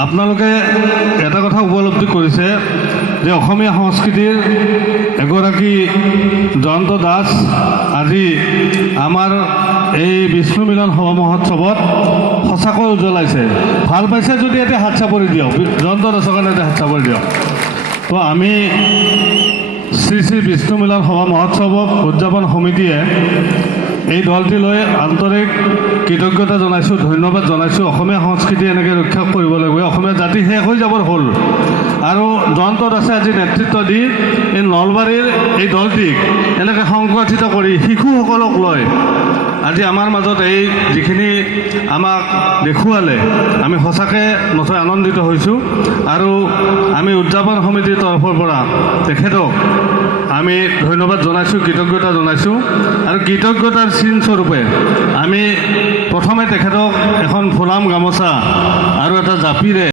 আপোনালোকে এটা কথা উপলব্ধি কৰিছে যে অসমীয়া সংস্কৃতিৰ এগৰাকী জয়ন্ত দাস আজি আমাৰ এই বিষ্ণু মিলন সভা মহোৎসৱত সঁচাকৈ উজ্বলাইছে। ভাল পাইছে যদি এতিয়া হাত চাপৰি দিয়ক, জয়ন্ত দাসৰ কাৰণে এতিয়া হাত চাপৰি দিয়ক। তো আমি শ্ৰী শ্ৰী বিষ্ণু মিলন সভা মহোৎসৱ উদযাপন সমিতিয়ে এই দলটিলৈ আন্তৰিক কৃতজ্ঞতা জনাইছোঁ, ধন্যবাদ জনাইছোঁ। অসমীয়া সংস্কৃতি এনেকৈ ৰক্ষা কৰিব লাগিব, অসমীয়া জাতি শেষ হৈ যাবৰ হ'ল। আৰু জয়ন্ত দাসে আজি নেতৃত্ব দি এই নলবাৰীৰ এই দলটিক এনেকৈ সংগঠিত কৰি শিশুসকলক লৈ আজি আমাৰ মাজত এই যিখিনি আমাক দেখুৱালে, আমি সঁচাকৈ নথৈ আনন্দিত হৈছোঁ। আৰু আমি উদযাপন সমিতিৰ তৰফৰ পৰা তেখেতক আমি ধন্যবাদ জনাইছোঁ, কৃতজ্ঞতা জনাইছোঁ। আৰু কৃতজ্ঞতাৰ চিনস্বৰূপে আমি প্ৰথমে তেখেতক এখন ফুলাম গামোচা আৰু এটা জাপিৰে